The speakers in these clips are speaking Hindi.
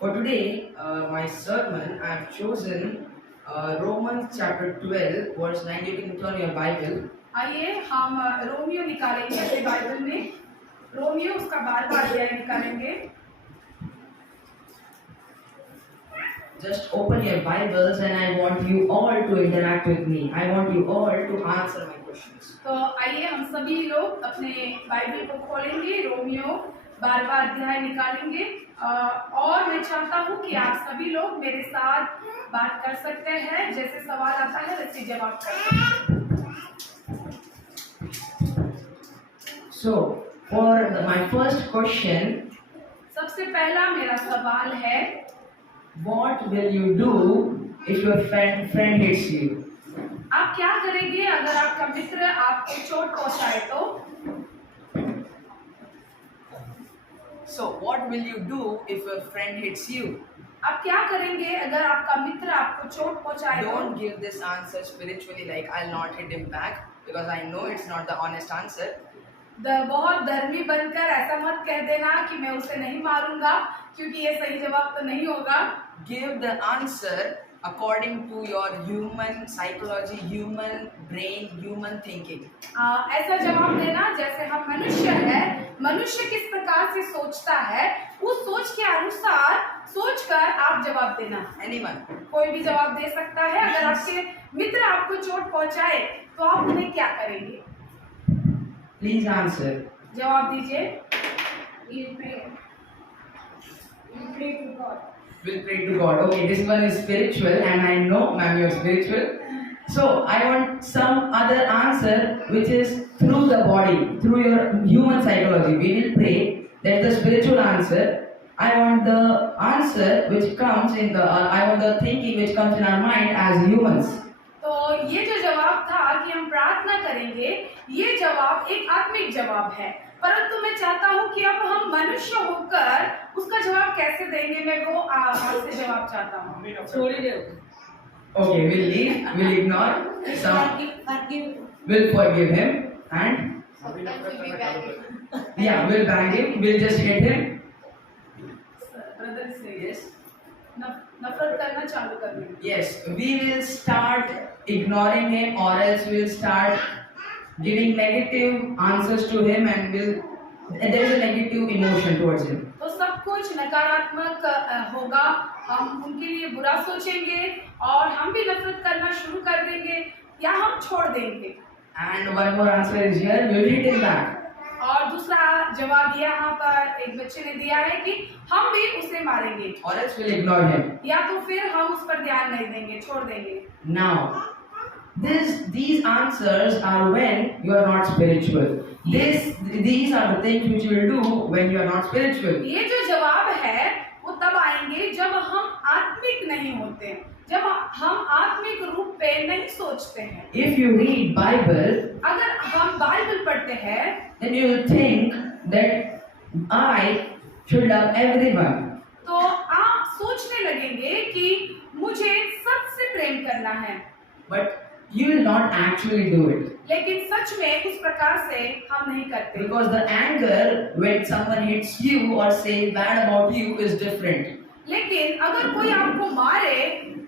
For today, my sermon, I have chosen Romans chapter 12, verse 9. You can turn your Bible. आइए हम रोमियो निकालेंगे अपने बाइबल में। रोमियो उसका 12वां अध्याय निकालेंगे। Just open your Bibles and I want you all to interact with me. I want you all to answer my questions. तो आइए हम सभी लोग अपने बाइबल को खोलेंगे, रोमियो 12वां अध्याय निकालेंगे और मैं चाहता हूँ कि आप सभी लोग मेरे साथ बात कर सकते हैं। जैसे सवाल आता है वैसे जवाब कर सकते हैं। So, for my first question, सबसे पहला मेरा सवाल है, what will you do if your friend hits you? आप क्या करेंगे अगर आपका मित्र आपको चोट पहुंचाए तो? So, what will you do if your friend hits you? आप क्या करेंगे अगर आपका मित्र आपको चोट पहुंचाए तो? Don't give this answer spiritually like I'll not hit him back because I know it's not the honest answer. बहुत धर्मी बनकर ऐसा मत कह देना कि मैं उसे नहीं मारूंगा, क्योंकि ये सही जवाब तो नहीं होगा। Give the answer according to your human psychology, human brain, human thinking. ऐसा जवाब देना जैसे हम मनुष्य है, मनुष्य किस प्रकार से सोचता है उस सोच के अनुसार सोचकर आप जवाब देना। Anyone? कोई भी जवाब दे सकता है। अगर आपके मित्र आपको चोट पहुंचाए तो आप उन्हें क्या करेंगे? Please answer. जवाब दीजिए। We'll pray to God. We'll pray to God. Okay, this one is spiritual and I know ma'am you're spiritual. So I want some other answer which is through the body, through your human psychology. We will pray. That's the spiritual answer. I want the answer which comes in the I want the thinking which comes in our mind as humans. तो ये जो जवाब था कि हम प्रार्थना करेंगे, ये जवाब एक आत्मिक जवाब है, परंतु मैं चाहता हूँ कि अब हम मनुष्य होकर उसका जवाब कैसे देंगे, मैं वो आपसे जवाब चाहता हूँ। Okay, we'll leave, we'll ignore some, we'll forgive him and yeah, we'll bang him, we'll just hit him. Brother से Yes. नफरत करना चालू कर देंगे। Yes, we will start ignoring him or else we'll start giving negative answers to him and there is a negative emotion towards him. तो सब कुछ नकारात्मक होगा, हम उनके लिए बुरा सोचेंगे और हम भी नफरत करना शुरू कर देंगे या हम छोड़ देंगे। And one more answer is here, we will hit him back. और दूसरा जवाब यहाँ पर एक बच्चे ने दिया है कि हम भी उसे मारेंगे Or else we'll ignore him. या तो फिर हम उस पर ध्यान नहीं देंगे, छोड़ देंगे। Now, these answers are when you are not spiritual. These are the things which you will do when you are not spiritual. ये जो जवाब है वो तब आएंगे जब हम आत्मिक नहीं होते, जब हम आत्मिक रूप पे नहीं सोचते हैं। If you read Bible, अगर हम बाइबल पढ़ते हैं then you will think that I should love everyone. तो आप सोचने लगेंगे कि मुझे सबसे प्रेम करना है, But you will not actually do it. लेकिन सच में उस प्रकार से हम नहीं करते। Because the anger when someone hits you or say bad about you is different. लेकिन अगर कोई आपको मारे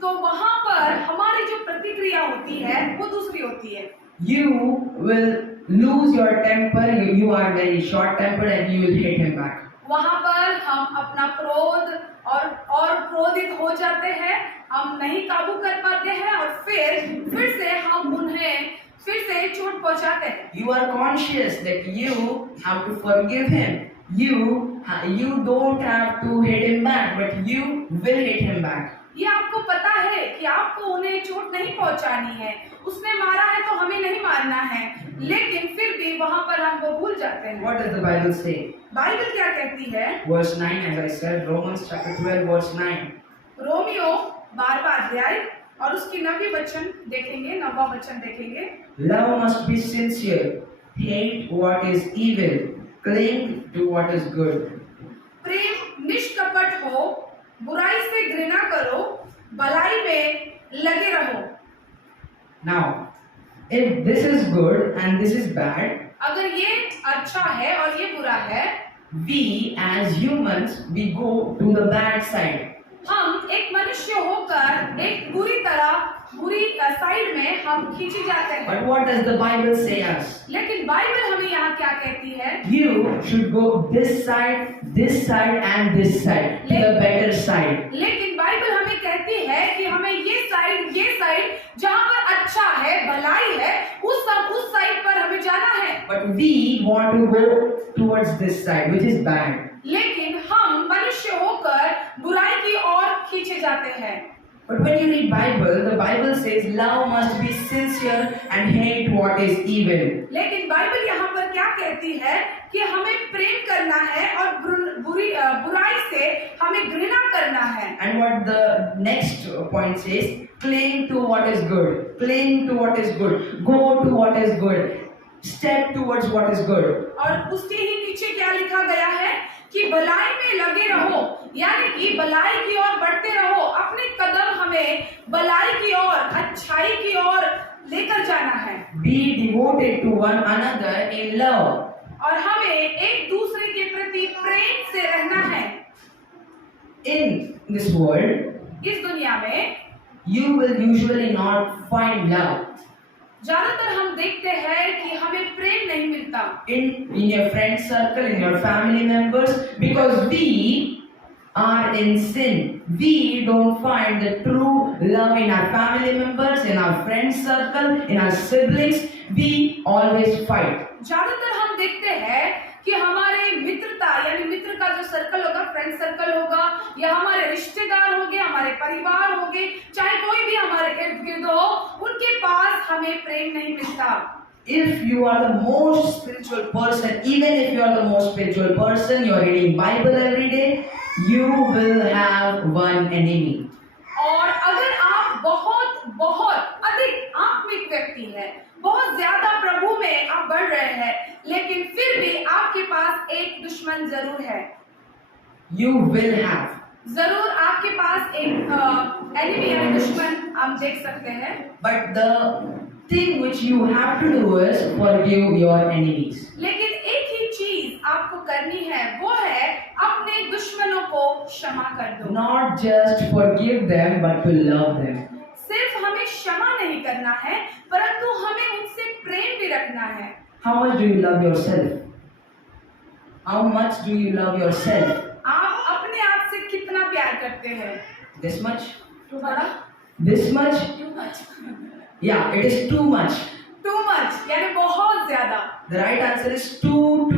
तो वहां पर हमारी जो प्रतिक्रिया होती है वो दूसरी होती है। You will lose your temper, you are very short tempered and you will hit him back. वहां पर हम अपना क्रोध और क्रोधित हो जाते हैं, हम नहीं काबू कर पाते हैं और फिर से हम उन्हें फिर से चोट पहुंचाते हैं। You are conscious that you have to forgive him. You don't have to hit him back, but you will hit him back. ये आपको पता है कि आपको उन्हें चोट नहीं पहुंचानी है, उसने मारा है तो हमें नहीं मारना है, लेकिन फिर भी वहां पर हम वो भूल जाते हैं। What does the Bible say? Bible क्या कहती है? Verse 9, as I said, Romans chapter 12, verse 9. Romeo 12वां अध्याय और उसकी 9वीं वचन देखेंगे, 9वां वचन देखेंगे। Love must be sincere. Hate what is evil. Cling to what is good. प्रेम निष्कपट हो, बुराई से घृणा करो, भलाई में लगे रहो। Now, if this is good and this is bad, अगर ये अच्छा है और ये बुरा है, we as humans, we go to the bad side. हम एक मनुष्य होकर एक बुरी साइड में हम खींचे जाते हैं। But what does the Bible say us? लेकिन बाइबल हमें यहाँ क्या कहती है? You should go this side, and this side, to the better side. लेकिन बाइबल हमें कहती है कि हमें ये साइड जहाँ पर अच्छा है, भलाई है, उस साइड पर हमें जाना है। But we want to go towards this side, which is bad. लेकिन हम मनुष्य होकर बुराई की ओर खींचे जाते हैं। But when you read Bible, the Bible says love must be sincere and hate what is evil. लेकिन बाइबल यहाँ पर क्या कहती है कि हमें प्रेम करना है और बुराई से हमें घृणा करना है। And what the next point says, cling to what is good. Cling to what is good. Go to what is good. Step towards what is good. और उसके ही नीचे क्या लिखा गया है कि भलाई में लगे रहो, यानी कि भलाई की ओर बढ़ते रहो। अपने कदम हमें भलाई की ओर, अच्छाई की ओर लेकर जाना है। Be devoted to one another in love. और हमें एक दूसरे के प्रति प्रेम से रहना है। In this world, इस दुनिया में you will usually not find love. ज्यादातर हम देखते हैं कि हमें प्रेम नहीं मिलता In your friend circle, in your family members, because we are in sin. We don't find the true love in our family members, in our friend circle, in our siblings. We always fight. ज्यादातर हम देखते हैं कि हमारे मित्रता यानी मित्र का जो सर्कल होगा, फ्रेंड सर्कल होगा, या हमारे रिश्तेदार होंगे, हमारे परिवार होंगे, चाहे कोई भी हमारे इर्द गिर्द हो, उनके पास हमें प्रेम नहीं मिलता। If you are the most spiritual person, even if you are the most spiritual person, you are reading Bible every day, you will have one enemy. और अगर आप बहुत अधिक आत्मिक व्यक्ति हैं, बहुत ज्यादा प्रभु में आप बढ़ रहे हैं, लेकिन फिर भी आपके पास एक दुश्मन जरूर है। You will have. जरूर आपके पास एक एनिमी यानी दुश्मन हम देख सकते हैं। But the thing which you have to do is forgive your enemies. लेकिन एक ही चीज आपको करनी है, वो है अपने दुश्मनों को क्षमा कर दो। Not just forgive them, but to love them. सिर्फ हमें क्षमा नहीं करना है, परंतु हमें उनसे प्रेम भी रखना है। How much do you love yourself? How much do you love yourself? आप अपने आप से कितना प्यार करते हैं? This much? थोड़ा? This much? Too much. Yeah, it is too much. Too much यानी बहुत ज्यादा। The right answer is too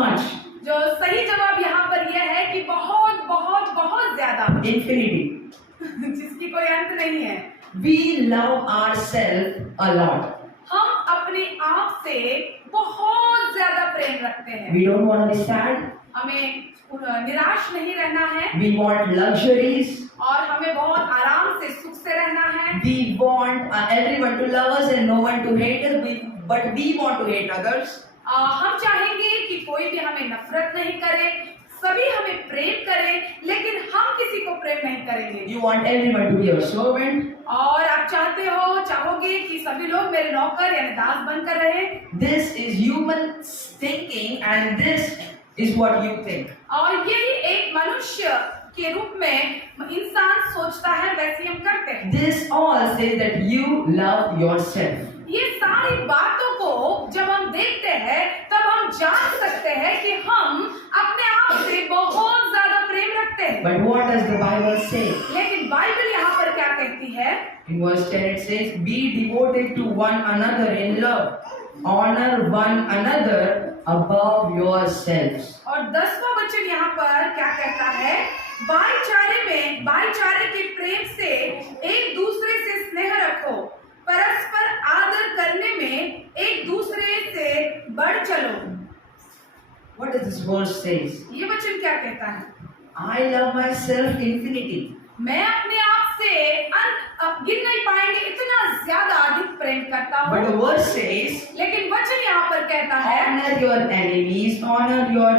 much. जो सही जवाब यहाँ पर यह है कि बहुत ज्यादा। Infinity. जिसकी कोई अंत नहीं है। We love ourselves a lot. हम अपने आप से बहुत ज्यादा प्रेम रखते हैं। We don't want to be sad. हमें निराश नहीं रहना है। We want luxuries. और हमें बहुत आराम से सुख से रहना है। We want everyone to love us and no one to hate us. But we want to hate others. हम चाहेंगे कि कोई भी हमें नफरत नहीं करे, सभी हमें प्रेम करें, लेकिन हम किसी को प्रेम नहीं करेंगे। You want everyone to be your servant. और आप चाहोगे कि सभी लोग मेरे नौकर यानी दास बनकर रहे। This is human thinking and this is what you think. और यही एक मनुष्य के रूप में इंसान सोचता है, वैसे हम करते हैं। This all says that you love yourself. ये सारी बातों को जब हम देखते हैं, तब हम जान सकते हैं कि हम अपने आप से बहुत ज्यादा प्रेम रखते हैं। But what does the Bible say? लेकिन बाइबल यहाँ पर क्या कहती है? In verse 10 it says, be devoted to one another in love. Honor one another above yourselves. और 10वां वचन यहाँ पर क्या कहता है? भाईचारे के प्रेम से एक दूसरे से स्नेह रखो, परस्पर आदर करने में एक दूसरे से बढ़ चलो। What does this verse says? ये वचन क्या कहता है? I love myself infinity. मैं अपने आप से गिन नहीं पाएंगे इतना ज्यादा अधिक प्रेम करता हूँ। But the verse says, लेकिन वचन यहाँ पर कहता है, honor your enemies, honor your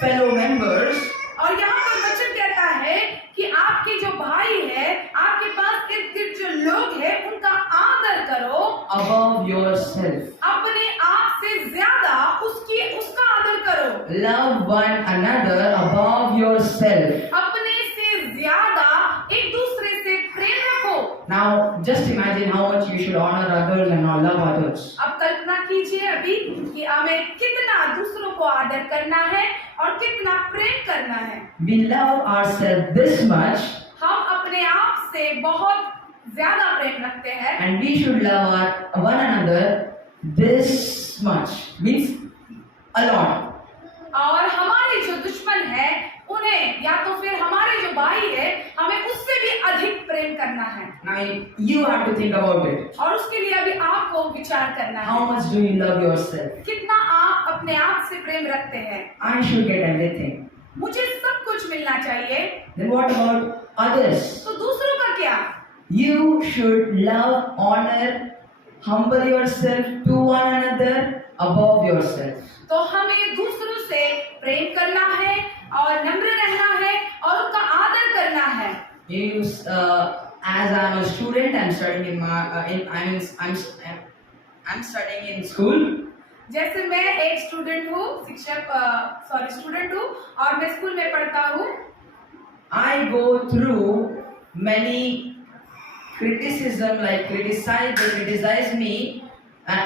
fellow members. और यहाँ पर वचन कहता है कि आपके जो भाई है, आपके पास इर्द गिर्द जो लोग हैं, उनका आदर करो above yourself. अपने आप से ज्यादा उसका आदर करो। Love one Now, just imagine how much you should honor others and not love others. अब कल्पना कीजिए अभी कि हमें कितना दूसरों को आदर करना है और कितना प्रेम करना है। We love ourselves this much, हम अपने आप से बहुत ज्यादा प्रेम रखते हैं and we should love one another this much. Means a lot. और हमारे जो दुश्मन है उन्हें या तो फिर हमारे जो भाई है हमें उससे भी अधिक प्रेम करना है। Now, you have to think about it. और उसके लिए अभी आपको विचार करना है How much do you love yourself? कितना आप अपने आप से प्रेम रखते हैं। I should get everything. मुझे सब कुछ मिलना चाहिए, Then what about others? तो दूसरों का क्या? You should love, honor, humble yourself to one another above yourself. तो हमें दूसरों से प्रेम करना है और नम्र रहना है और उनका आदर करना है। You, as I'm a student, I'm studying in I'm studying in school. जैसे मैं एक स्टूडेंट हूँ, स्टूडेंट हूँ और मैं स्कूल में पढ़ता हूँ। I go through many criticism, like they criticize me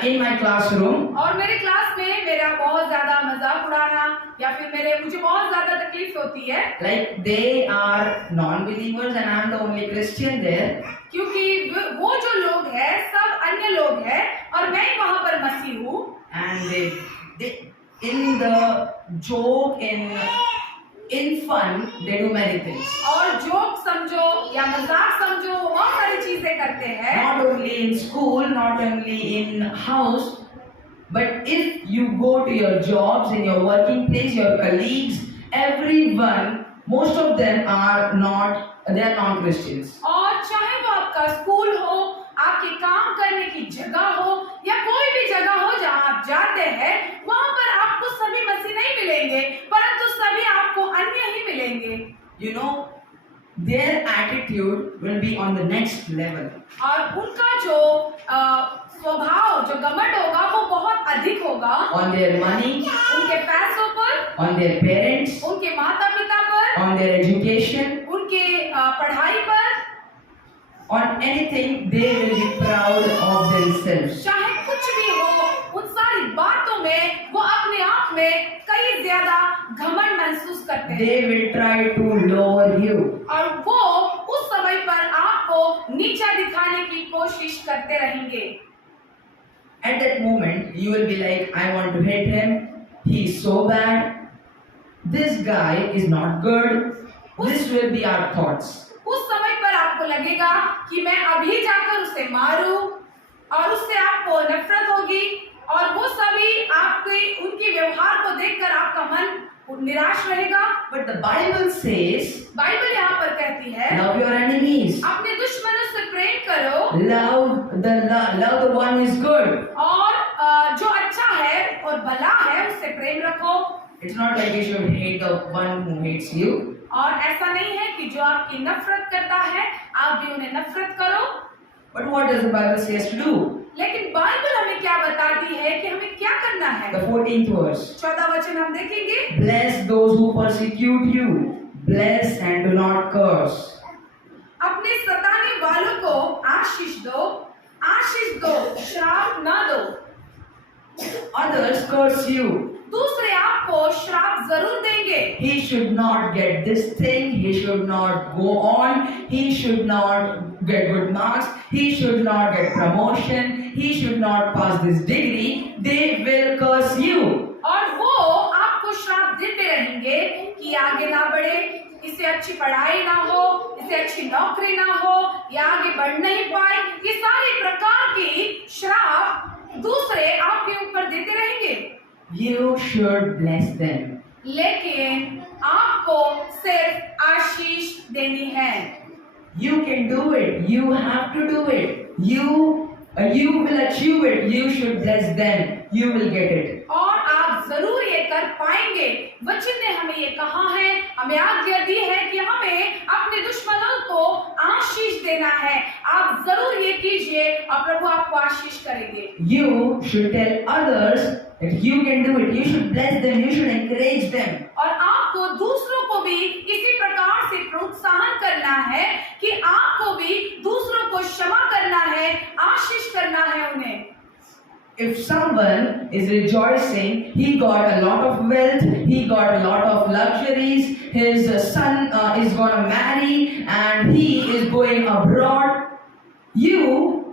in my classroom. और मेरे क्लास में मेरा बहुत ज्यादा मजाक उड़ाना या फिर मुझे बहुत ज्यादा तकलीफ होती है। Like they are non-believers and I'm the only Christian there. क्योंकि वो जो लोग हैं सब अन्य लोग हैं और मैं ही वहाँ पर मसीह हूँ। And they in the joke, in fun, they do many things. और जोक समझो या मजाक समझो वो बहुत सारी चीजें करते हैं। Not only in school, not only in house, but if you go to your jobs, in your working place, your colleagues, everyone, most of them are non-Christians. और चाहे वो आपका स्कूल हो, आपके काम करने की जगह हो या कोई भी जगह हो जहाँ आप जाते हैं, वहाँ पर आपको सभी मसीह नहीं मिलेंगे, परंतु सभी आपको अन्य ही मिलेंगे। You know, their attitude will be on the next level. और उनका जो स्वभाव, जो घमंड होगा वो बहुत अधिक होगा। On their money, उनके पैसों पर, on their parents, उनके माता पिता पर, on their education, उनके पढ़ाई पर, on anything, they will be proud of themselves. चाहे कुछ भी हो, उन सारी बातों में वो अपने आप में कई ज्यादा घमंड महसूस करते हैं। They will try to lower you. और वो उस समय पर आपको नीचा दिखाने की कोशिश करते रहेंगे। At that moment, you will be like, I want to hate him. He is so bad. This guy is not good. This will be our thoughts. उस समय पर आपको लगेगा कि मैं अभी जाकर उसे मारूं और उससे आपको नफरत होगी और वो सभी आपके उनके व्यवहार को देखकर आपका मन निराश रहेगा। But the Bible says, Bible यहाँ पर कहती है, love your enemies. अपने दुश्मनों से प्रेम करो Love the one who is good. और जो अच्छा है और भला है उससे प्रेम रखो। It's not like you should hate the one who hates you. और ऐसा नहीं है कि जो आपकी नफरत करता है आप भी उन्हें नफरत करो। But what does the Bible say us to do? लेकिन बाइबल हमें क्या बताती है कि हमें क्या करना है? The 14th verse. 14वां वचन हम देखेंगे। Bless those who persecute you. Bless and do not curse. अपने सताने वालों को आशीष दो, श्राप ना दो। Others curse you. दूसरे आपको श्राप जरूर देंगे। He should not get this thing. He should not go on. He should not get good marks. He should not get promotion. He should not pass this degree. They will curse you. और वो आपको श्राप देते रहेंगे कि आगे ना बढ़े, इसे अच्छी पढ़ाई ना हो, इसे अच्छी नौकरी ना हो, या आगे बढ़ नहीं पाए। ये सारे प्रकार की श्राप दूसरे आपके ऊपर देते रहेंगे। You should bless them. लेकिन आपको सिर्फ आशीष देनी है। You can do it. You have to do it. You will achieve it. You should bless them. You will get it. और आप जरूर ये कर पाएंगे। वचन ने हमें ये कहा है, हमें आज्ञा दी है कि हमें अपने दुश्मनों को आशीष देना है। आप जरूर ये कीजिए और प्रभु आपको आशीष करेंगे। You should tell others that you can do it. You should bless them. You should encourage them. और आपको दूसरों को भी इसी प्रकार से प्रोत्साहन करना है कि आपको भी दूसरों को उनको क्षमा करना है, आशीष करना है उन्हें। If someone is rejoicing, he got a lot of wealth, he got a lot of luxuries, his son is going to marry and he is going abroad, you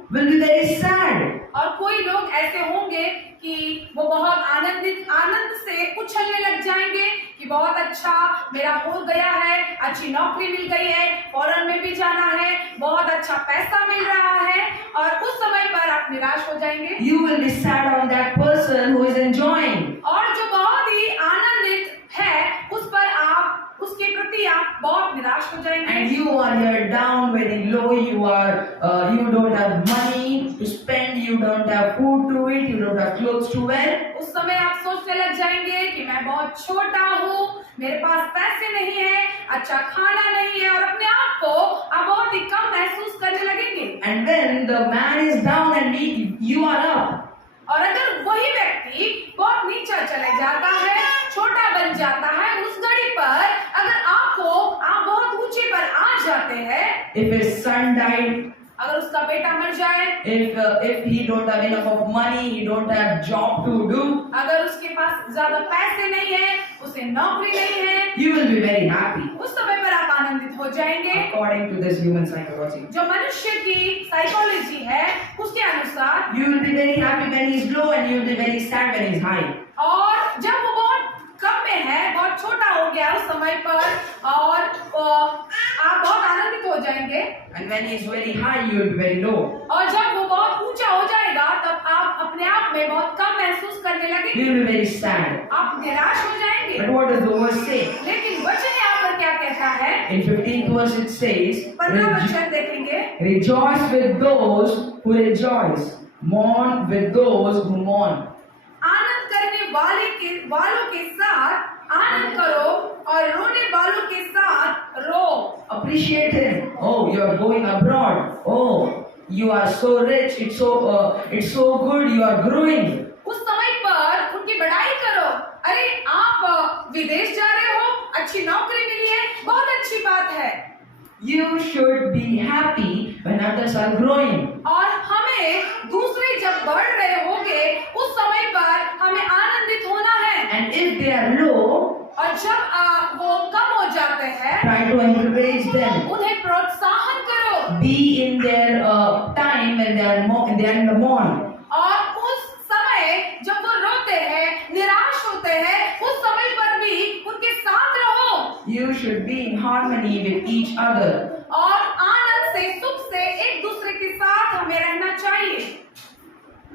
will be very sad. और कोई लोग ऐसे होंगे कि वो बहुत आनंद से उछलने लग जाएंगे कि बहुत अच्छा मेरा हो गया है, अच्छी नौकरी मिल गई है, फॉरेन में भी जाना है, बहुत अच्छा पैसा मिल रहा है, और उस समय पर आप निराश हो जाएंगे। You will be sad on that person who is enjoying. और जो बहुत ही आनंदित है उस पर आप उसके प्रति आप बहुत निराश हो जाएंगे। And you are here down, very low. You don't have money to spend. You don't have food to eat. You don't have clothes to wear. उस समय आप सोचने लग जाएंगे कि मैं बहुत छोटा हूँ, मेरे पास पैसे नहीं है, अच्छा खाना नहीं है, और अपने आप को आप बहुत ही कम महसूस करने लगेंगे। And when the man is down and you are up, और अगर वही व्यक्ति बहुत नीचा चले जाता है, छोटा बन जाता है, उस घड़ी पर अगर आप बहुत ऊंचे पर आ जाते हैं, if his son died, अगर उसका बेटा मर जाए, if he don't have enough of money, he don't have job to do, अगर उसके पास ज्यादा पैसे नहीं है, उसे नौकरी नहीं है, you will be very happy. उस समय पर आप आनंदित हो जाएंगे। According to this human psychology, जो मनुष्य की साइकोलॉजी है उसके अनुसार you will be very happy when he is low and you will be very sad when he is high. और जब वो बहुत कम में है, बहुत छोटा हो गया उस समय पर, और आप बहुत आनंदित हो जाएंगे। And when he is very high, you will be very low. और जब वो बहुत ऊंचा हो जाएगा तब आप अपने आप में बहुत कम महसूस करने लगेंगे, You will be very sad. आप निराश हो जाएंगे। But what does the verse say? लेकिन वचन यहाँ पर क्या कहता है? In 15th verse it says, 15 वचन देखेंगे, rejoice with those who rejoice, mourn with those who mourn. आनंद करने वालों के साथ आनंद करो और रोने वालों के साथ रो। Appreciate him. Oh, you are going abroad. Oh, you are so rich. It's so good. You are growing. उस समय पर उनकी बड़ाई करो। अरे आप विदेश जा रहे हो, अच्छी नौकरी मिली है, बहुत अच्छी बात है। You should be happy when others are growing. और हमें दूसरे जब बढ़ रहे होंगे उस समय पर हमें आनंदित होना है। And if they are low, और जब वो कम हो जाते हैं, try to encourage them. उन्हें प्रोत्साहन करो। Be in their time when they are in the mourn. और उस समय जब वो रोते हैं, निराश होते हैं, उस समय पर भी उनके साथ रहो। You should be in harmony with each other. और आनंद से, सुख से एक दूसरे के साथ हमें रहना चाहिए।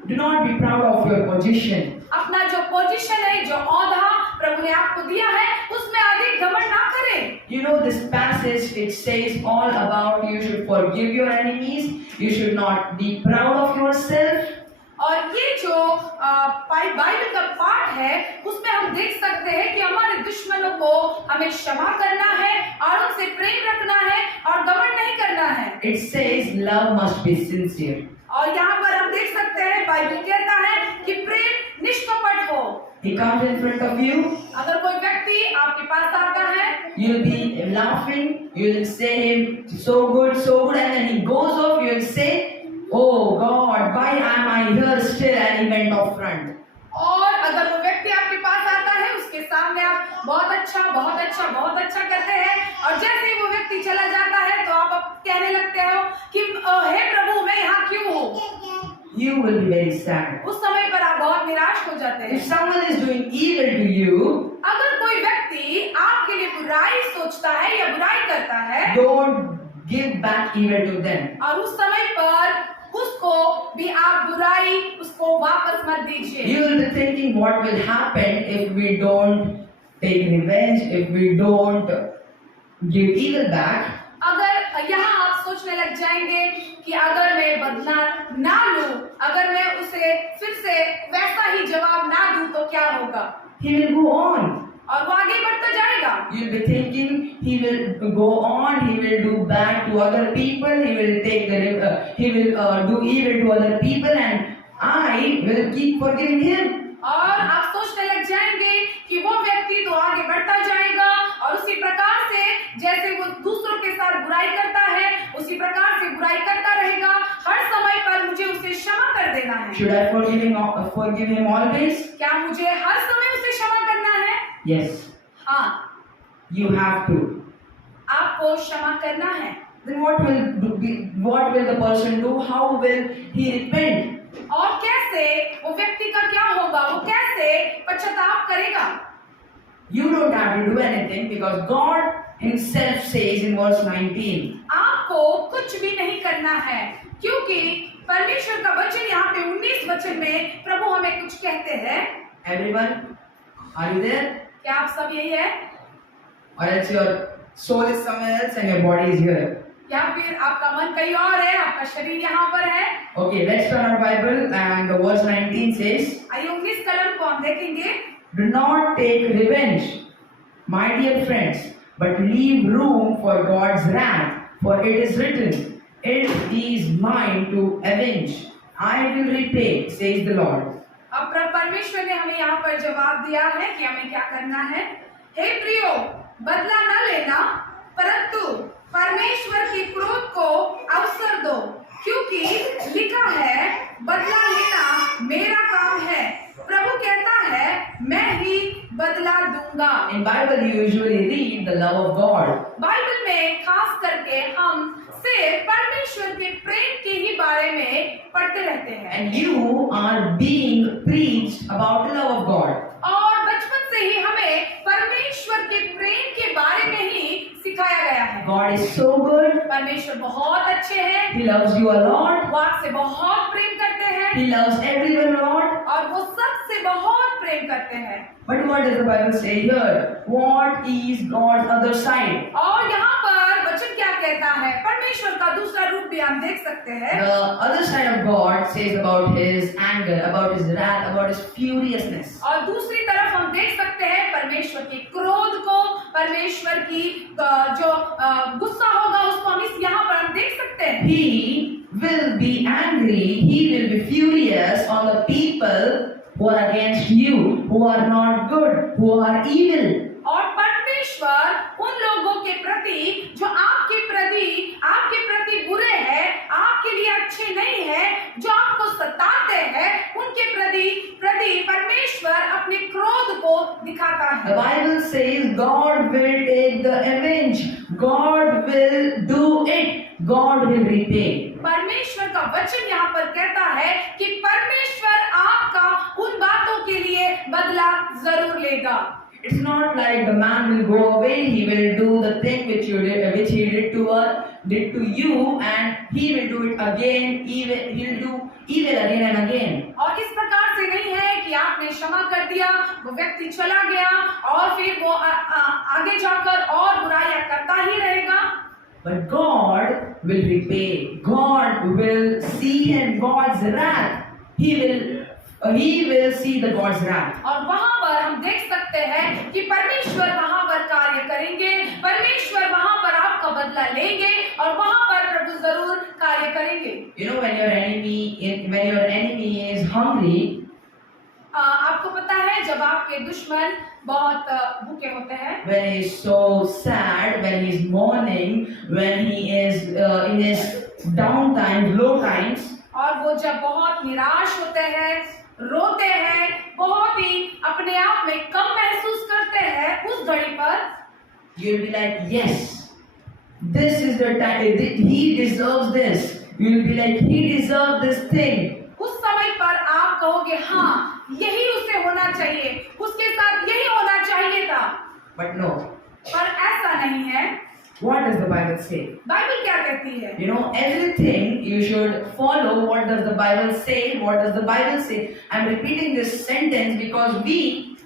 Do not be proud of your position. अपना जो पोजीशन है, जो औहदा प्रभु ने आपको दिया है, उसमें अधिक घमंड ना करें। You know this passage, it says all about you should forgive your enemies. You should not be proud of yourself. और ये जो बाइबल का पाठ है उसमें हम देख सकते हैं कि हमारे दुश्मनों को हमें क्षमा करना है और उनसे प्रेम रखना है और घमंड नहीं करना है। It says love must be sincere. और यहाँ पर हम देख सकते हैं बाइबल कहता है कि प्रेम निष्कपट हो। He comes in front of you, अगर कोई व्यक्ति आपके पास आता है, you'll be laughing, you'll say him so good, and then he goes off, you'll say, oh God, why am I here still? And he went off front. और अगर वो व्यक्ति आपके पास आता है, उसके सामने आप बहुत अच्छा करते हैं, और जैसे ही वो व्यक्ति चला जाता है तो आप कहने लगते हो कि हे प्रभु मैं यहाँ क्यों हूँ? You will be very sad. उस समय पर आप बहुत निराश हो जाते हैं। If someone is doing evil to you, अगर कोई व्यक्ति आपके लिए बुराई सोचता है या बुराई करता है, don't give back evil to them. और उस समय पर उसको भी आप बुराई उसको वापस मत दीजिए। You will be thinking what will happen if we don't take revenge, if we don't give evil back. अगर यहाँ आप सोचने लग जाएंगे कि अगर मैं बदला ना लूं, अगर मैं उसे फिर से वैसा ही जवाब ना दूं तो क्या होगा? He will go on. और वो आगे बढ़ता जाएगा। You'll be thinking he will go on, he will do bad to other people, he will do evil to other people, and I will keep forgiving him. और आप सोचने लग जाएंगे कि वो व्यक्ति तो आगे बढ़ता जाएगा और उसी प्रकार से जैसे वो दूसरों के साथ बुराई करता है उसी प्रकार से बुराई करता रहेगा Should I forgive him always? क्या मुझे हर समय उसे क्षमा करना है? Yes, हाँ, you have to. आपको क्षमा करना है। Then what will the person do? How will he repent? और कैसे वो व्यक्ति का क्या होगा, वो कैसे पश्चाताप करेगा? You don't have to do anything because God himself says in verse 19. आपको कुछ भी नहीं करना है, क्योंकि परमेश्वर का वचन यहाँ पे 19 वचन में प्रभु हमें कुछ कहते हैं। Everyone, are you there? क्या आप सब यही है? Or else your soul is somewhere else and your body is here. या फिर आपका मन कहीं और है, आपका शरीर यहाँ पर है? Okay, let's turn our Bible and the verse 19 says, आइए 19 कलम को हम देखेंगे। do not take revenge, my dear friends, but leave room for God's wrath, for it is written, it is mine to avenge, I will repay, says the Lord. अब परमेश्वर ने हमें यहाँ पर जवाब दिया है कि हमें क्या करना है। हे प्रियो, बदला न लेना, परंतु परमेश्वर के क्रोध को अवसर दो, क्योंकि लिखा है, बदला लेना मेरा काम है, प्रभु कहता है, मैं ही बदला दूंगा। In Bible you usually read the love of God. Bible में खास करके हम सिर्फ परमेश्वर के प्रेम के ही बारे में पढ़ते रहते हैं। And you are being preached about the love of God. और बचपन से ही हमें परमेश्वर के प्रेम के बारे में ही सिखाया गया है। God is so good. परमेश्वर बहुत अच्छे हैं। He loves you a lot. वो आपसे बहुत प्रेम करते हैं। He loves everyone a lot. और वो सबसे बहुत प्रेम करते हैं। But what does the Bible say here? What is God's other side? और यहाँ पर वचन क्या कहता है? परमेश्वर का दूसरा रूप भी हम देख सकते हैं। The other side of God says about His anger, about His wrath, about His furiousness. और दूसरी तरफ हम देख सकते हैं परमेश्वर के क्रोध को, परमेश्वर की जो गुस्सा होगा उसको हम इस यहाँ पर हम देख सकते हैं। He will be angry. He will be furious on the people who are against you, who are not good, who are evil. और परमेश्वर उन लोगों के प्रति जो आपके प्रति बुरे हैं, आपके लिए अच्छे नहीं हैं, जो आपको सताते हैं, उनके प्रति परमेश्वर अपने क्रोध को दिखाता है। The Bible says God will take the revenge. God will do it. God will repay. परमेश्वर का वचन यहाँ पर कहता है कि परमेश्वर आपका उन बातों के लिए बदला जरूर लेगा। It's not like the man will go away. He will do the thing which he did to you, and he will do it again. He'll do evil again and again. और इस प्रकार से नहीं है कि आपने क्षमा कर दिया, वो व्यक्ति चला गया और फिर वो आगे जाकर और बुराइयां करता ही रहेगा। But God will repay. God will see him God's wrath. He will see the God's wrath. और वहाँ पर हम देख सकते हैं कि परमेश्वर वहाँ पर कार्य करेंगे, परमेश्वर वहाँ पर आपका बदला लेंगे और वहाँ पर प्रभु जरूर कार्य करेंगे। You know, when your enemy is hungry, आपको पता है जब आपके दुश्मन बहुत भूखे होते हैं, when he is so sad, when he is mourning, when he is in his down times, low times, और वो जब बहुत निराश होते हैं, रोते हैं, बहुत ही अपने आप में कम महसूस करते हैं, उस घड़ी पर you will be like, yes, this is the time. He deserves this. You will be like, he deserves this thing. उस समय पर आप कहोगे हाँ यही उसे होना चाहिए, उसके साथ यही होना चाहिए था। But no. पर ऐसा नहीं है। What does the Bible say? Bible क्या कहती है? You know, everything you should follow. What does the Bible say? What does the Bible say? I'm repeating this sentence because we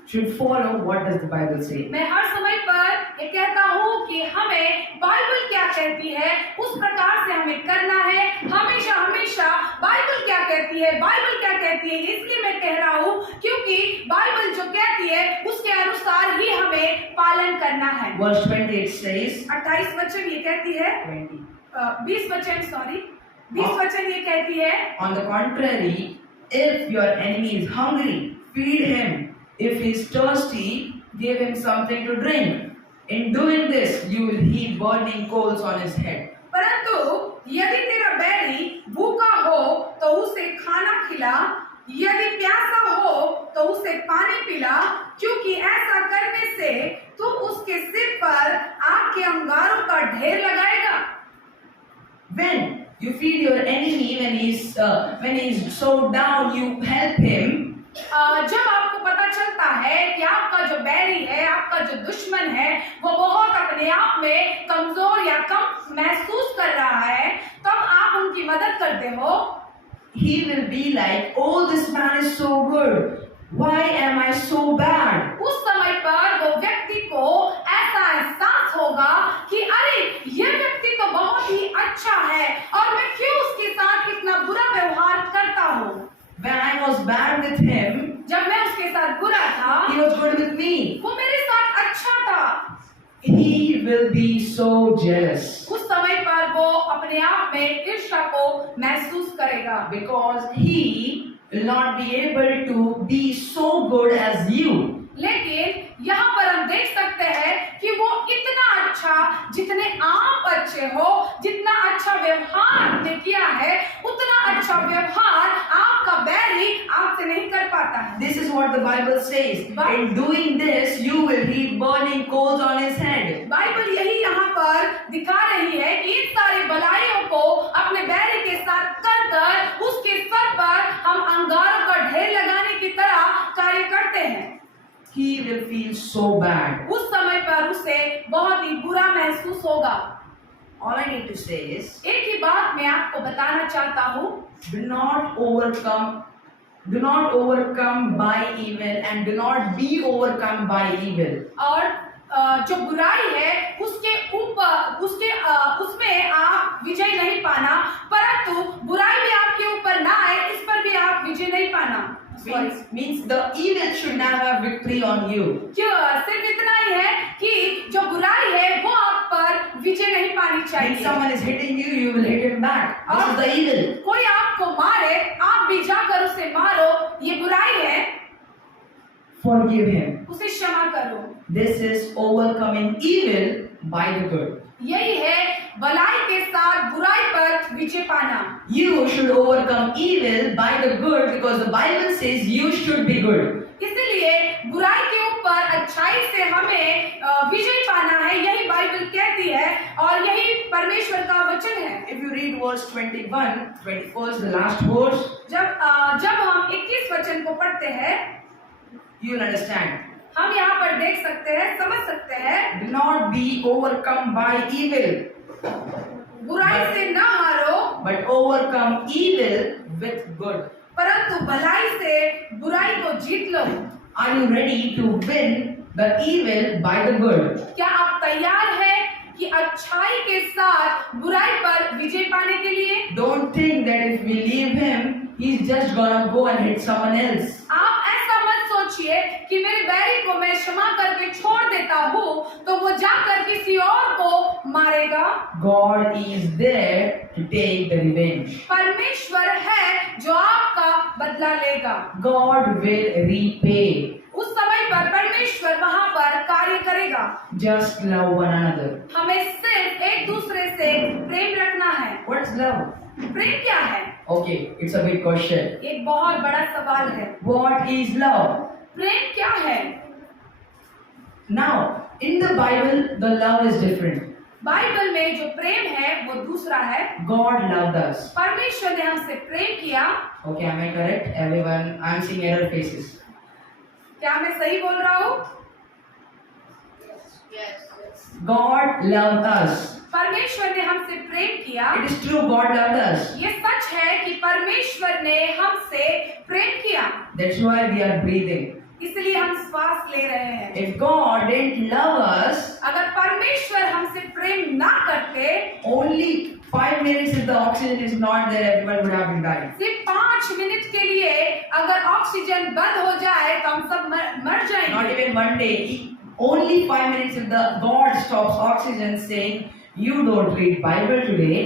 should follow what does the Bible say. मैं हर समय पर ये कहता हूँ कि हमें बाइबल क्या कहती है उस प्रकार से हमें करना है। हमेशा हमेशा बाइबल क्या कहती है, बाइबल क्या कहती है, इसलिए मैं कह रहा हूँ क्योंकि बाइबल जो कहती है उसके अनुसार ही हमें पालन करना है। Verse 28 says, 28 वचन ये कहती है, 20 वचन ये कहती है, on the contrary, if your enemy is hungry, feed him. If he is thirsty, give him something to drink. In doing this, you will heap burning coals on his head. परंतु यदि तेरा बैरी भूखा हो तो उसे खाना पिला, यदि प्यासा हो तो उसे पानी पिला, क्योंकि ऐसा करने से तू उसके सिर पर आग के अंगारों का ढेर लगाएगा। When you feed your enemy when he is so down, you help him. जब आपको पता चलता है कि आपका जो बैरी है, आपका जो दुश्मन है, वो बहुत अपने आप में कमजोर या कम महसूस कर रहा है, तब आप उनकी मदद करते हो। He will be like, oh, this man is so good. Why am I so bad? उस समय पर वो व्यक्ति को ऐसा एहसास होगा कि अरे ये व्यक्ति तो बहुत ही अच्छा है और मैं क्यों उसके साथ इतना बुरा व्यवहार करता हूँ। When I was bad with him, जब मैं उसके साथ बुरा था, he was good with me. वो मेरे साथ अच्छा था। He will be so jealous. उस समय पर वो अपने आप में ईर्ष्या को महसूस करेगा, Because he will not be able to be so good as you. लेकिन यहाँ पर हम देख सकते हैं कि वो इतना अच्छा, जितने आप अच्छे हो, जितना अच्छा व्यवहार आपने किया है, उतना अच्छा व्यवहार आपका बैरी आपसे नहीं कर पाता है। This is what the Bible says. In doing this, you will heap burning coals on his head. Bible यही यहाँ पर दिखा रही है कि इन सारी भलाइयों को अपने बैरी के साथ कर कर उसके सर पर हम अंगारों का ढेर लगाने की तरह कार्य करते हैं। He will feel so bad. उस समय पर उसे बहुत ही बुरा महसूस होगा। All I need to say is, एक ही बात मैं आपको बताना चाहता हूँ, do not overcome by evil, and do not be overcome by evil. और जो बुराई है उसके ऊपर उसमें आप विजय नहीं पाना, परंतु बुराई भी आपके ऊपर ना आए, इस पर भी आप विजय नहीं पाना। Means the evil should never have victory on you. क्यों? सिर्फ इतना ही है कि जो बुराई है वो आप पर विजय नहीं पानी If चाहिए। someone is hitting you, you will hit him back. This is the evil. कोई आपको मारे, आप भी जाकर उसे मारो, ये बुराई है। Forgive him. उसे क्षमा करो। This is overcoming evil by the good. यही है भलाई के साथ बुराई पर विजय पाना। You should overcome evil by the good, because the Bible says you should be good. इसलिए बुराई के ऊपर अच्छाई से हमें विजय पाना है, यही बाइबल कहती है और यही परमेश्वर का वचन है। If you read verse 21, the last verse, जब हम 21 वचन को पढ़ते हैं, you will understand. हम यहाँ पर देख सकते हैं, समझ सकते हैं। Do not be overcome by evil, बुराई से न हारो, but overcome evil with good. परंतु भलाई से बुराई को जीत लो। Are you ready to win the evil by the good? क्या आप तैयार हैं कि अच्छाई के साथ बुराई पर विजय पाने के लिए? Don't think that if we leave him, he's just gonna go and hit someone else. आप ऐसा मत सोचिए कि मेरे बैरी को मैं क्षमा करके छोड़ देता हूँ तो वो जाकर किसी और को मारेगा। God is there to take the revenge. परमेश्वर है जो आपका बदला लेगा। God will repay. उस समय पर परमेश्वर वहाँ पर कार्य करेगा। Just love one another. हमें सिर्फ एक दूसरे से प्रेम रखना है। What's love? प्रेम क्या है? Okay, it's a big question. एक बहुत बड़ा सवाल है। What is love? प्रेम क्या है? Now, in the Bible, the love is different. Bible में जो प्रेम है वो दूसरा है। God loved us. परमेश्वर ने हमसे प्रेम किया। Okay, am I correct? Everyone, I'm seeing error faces. क्या मैं सही बोल रहा हूँ? God loved us. परमेश्वर ने हमसे प्रेम किया। It is true, God loved us. ये सच है कि परमेश्वर ने हमसे प्रेम किया, That's why we are breathing. इसलिए हम श्वास ले रहे हैं। If God didn't love us, अगर परमेश्वर हमसे प्रेम ना करते, only 5 minutes if the oxygen is not there, everyone would have been dying. सिर्फ 5 मिनट के लिए अगर ऑक्सीजन बंद हो जाए तो हम सब मर Not जाएंगे। even one day. Only 5 minutes if the God stops oxygen, saying, "You don't read Bible today."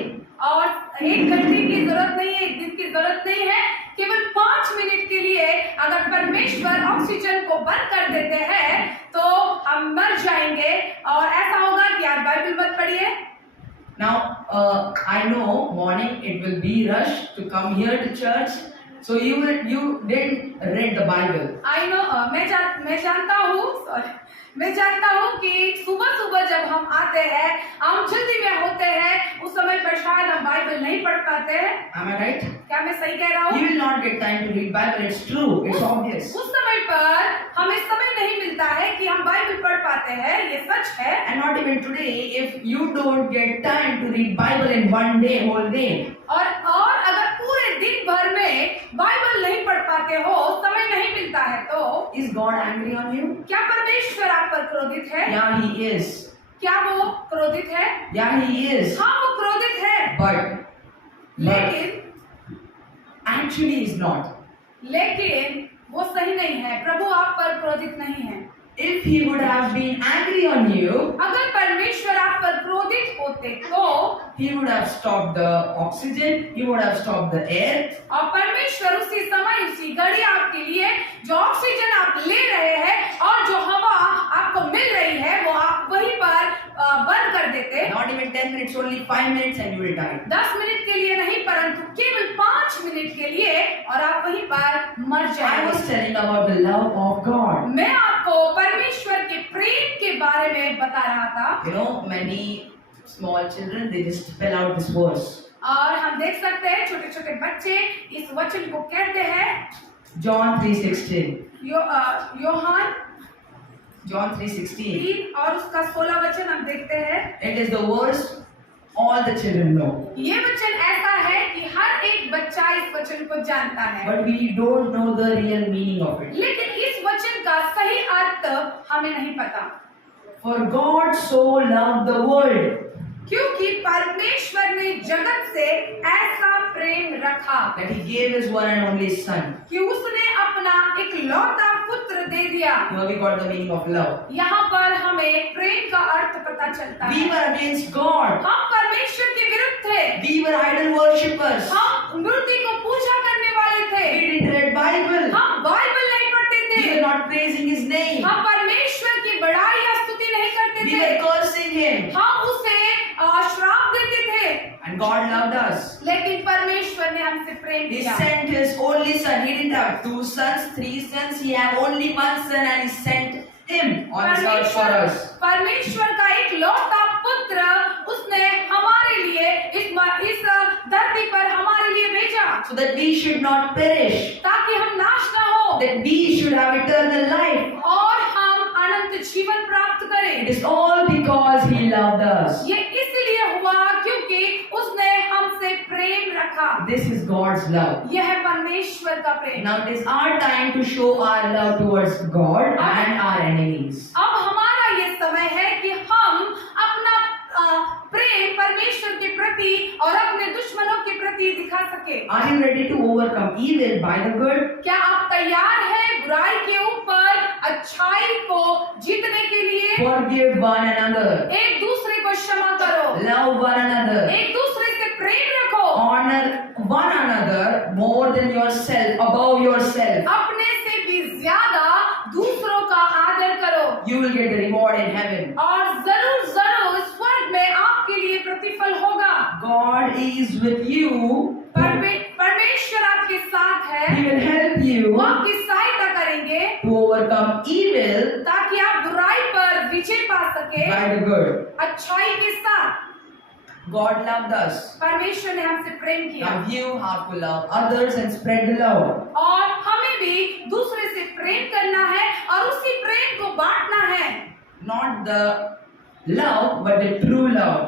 और 1 घंटे की जरूरत नहीं है, 1 दिन की जरूरत नहीं है, केवल 5 मिनट के लिए अगर परमेश्वर ऑक्सीजन को बंद कर देते हैं तो हम मर जाएंगे और ऐसा होगा कि आप बाइबल मत पढ़िए। Now, I know morning it will be rush to come here to church, So you didn't read the Bible. I know मैं जानता हूँ कि सुबह सुबह जब हम आते हैं, हम जल्दी में होते हैं, उस समय पर शायद हम बाइबल नहीं पढ़ पाते हैं। Am I right? क्या मैं सही कह रहा हूँ? You will not get time to read Bible. It's true. It's obvious. उस समय पर हमें समय नहीं मिलता है कि हम बाइबल पढ़ पाते हैं, ये सच है। And not even today, if you don't get time to read Bible in one day, whole day. और अगर पूरे दिन भर में बाइबल नहीं पढ़ पाते हो, समय नहीं मिलता है, तो Is God angry on you? क्या परमेश्वर आप पर क्रोधित है? Yeah, He is. क्या वो क्रोधित है? Yeah, He is. हाँ, वो क्रोधित है। But actually He's not. लेकिन वो सही नहीं है। प्रभु आप पर क्रोधित नहीं है। If He would have been angry on you, अगर परमेश्वर आप पर क्रोधित होते तो He would have stopped the oxygen. He would have stopped the air. और परमेश्वर उसी समय उसी घड़ी आपके लिए जो ऑक्सीजन आप ले रहे हैं और जो हवा आपको मिल रही है, वो आप वहीं पर बंद कर देते। Not even 10 minutes, only 5 minutes, and you will die. 10 minute के लिए नहीं, परंतु केवल 5 मिनट के लिए, और आप वहीं पर मर I जाएंगे। was telling about the love of God. मैं आपको परमेश्वर के प्रेम के बारे में बता रहा था। You know, many small children, they just spell out this verse. और हम देख सकते हैं छोटे छोटे बच्चे इस वचन को कहते हैं। John 3:16. योहान John 3:16. 3 और उसका 16 वचन हम देखते हैं। It is the verse all the children know. ये वचन ऐसा है कि हर एक बच्चा इस वचन को जानता है, But we don't know the real meaning of it. लेकिन इस वचन का सही अर्थ हमें नहीं पता। For God so loved the world क्योंकि परमेश्वर ने जगत से ऐसा प्रेम रखा that He gave His one and only Son. कि उसने अपना इकलौता पुत्र दे दिया। Now we got the meaning of love. यहाँ पर हमें प्रेम का अर्थ पता चलता We है। were against God. हम परमेश्वर के विरुद्ध थे। We were idol worshippers. हम मूर्ति को पूजा करने वाले थे। We didn't read Bible. हम बाइबल नहीं पढ़ते We थे। were not praising His name. हम परमेश्वर की बड़ाई या स्तुति नहीं करते We थे। were cursing Him. हम उसे श्राप देते थे। And God loved us. लेकिन परमेश्वर ने हमसे प्रेम He किया। sent His only Son. He didn't have 2 sons, 3 sons. He had only 1 son, and He sent Him on this earth for us. परमेश्वर का एक लौता पुत्र उसने हमारे लिए इस धरती पर हमारे लिए भेजा, So that we should not perish. ताकि हम नाश न हो That we should have eternal life. और हम अनंत जीवन प्राप्त करें। It is all because He loved us. ये इसलिए हुआ क्योंकि उसने हमसे प्रेम रखा। This is God's love. यह है परमेश्वर का प्रेम। Now it is our time to show our love towards God and our enemies. अब हमारा ये समय है कि हम अपना प्रेम परमेश्वर के प्रति और अपने दुश्मनों के प्रति दिखा सके। Are you ready to overcome evil by the good? क्या आप तैयार हैं बुराई के ऊपर अच्छाई को जीतने के लिए? Forgive one another. एक दूसरे को क्षमा करो, Love one another. एक दूसरे से प्रेम रखो, Honor one another more than yourself, above yourself. अपने से भी ज्यादा दूसरों का आदर करो, You will get the reward in heaven. और जरूर जरूर स्वर्ग में आपके लिए प्रतिफल होगा। God is with you. परमेश्वर आपके साथ है, He will help वो you आपकी सहायता करेंगे to overcome evil ताकि आप बुराई पर विजय पा सके by the good. अच्छाई के साथ। God loved us. परमेश्वर ने हमसे प्रेम किया Now you have to love others and spread the love. और हमें भी दूसरे से प्रेम करना है और उसी प्रेम को बांटना है। Not the love, but the true love.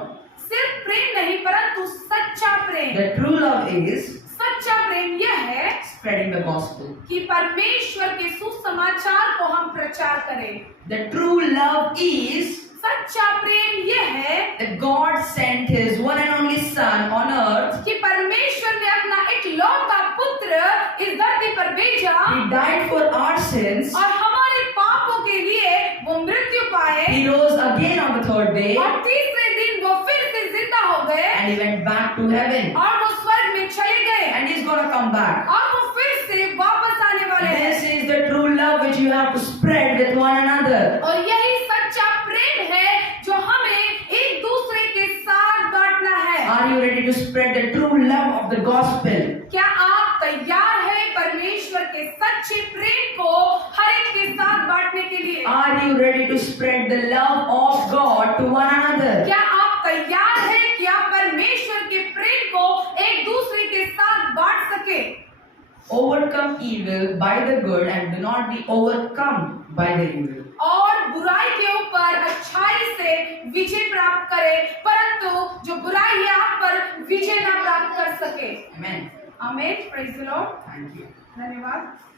सिर्फ प्रेम नहीं, परंतु सच्चा प्रेम। The true love is सच्चा प्रेम यह है spreading the gospel. कि परमेश्वर के सुसमाचार को हम प्रचार करें। The true love is सच्चा प्रेम यह है that God sent His one and only Son on earth. कि परमेश्वर ने अपना एक लौता पुत्र इस धरती पर भेजा He died for our sins. और हमारे पापों के लिए वो मृत्यु पाए He rose again on the 3rd day और तीसरे दिन वो फिर से जिंदा हो गए and He went back to heaven. और वो स्वर्ग में चले गए And He's gonna come back. और वो फिर से वापस आने वाले हैं। This is the true love which you have to spread with one another. और यही सच्चा प्रेम है जो हमें एक दूसरे के साथ बांटना है। Are you ready to spread the true love of the gospel? क्या आप तैयार हैं परमेश्वर के सच्चे प्रेम को हर एक के साथ बांटने के लिए? Are you ready to spread the love of God to one another? क्या आप तैयार हैं कि आप परमेश्वर के प्रेम को एक दूसरे के साथ बांट सके? Overcome evil by the good and do not be overcome by the evil. और बुराई के ऊपर अच्छाई से विजय प्राप्त करे, परंतु जो बुराई है आप पर विजय ना प्राप्त कर सके। Amen. आमीन। Praise the Lord. Thank you. धन्यवाद।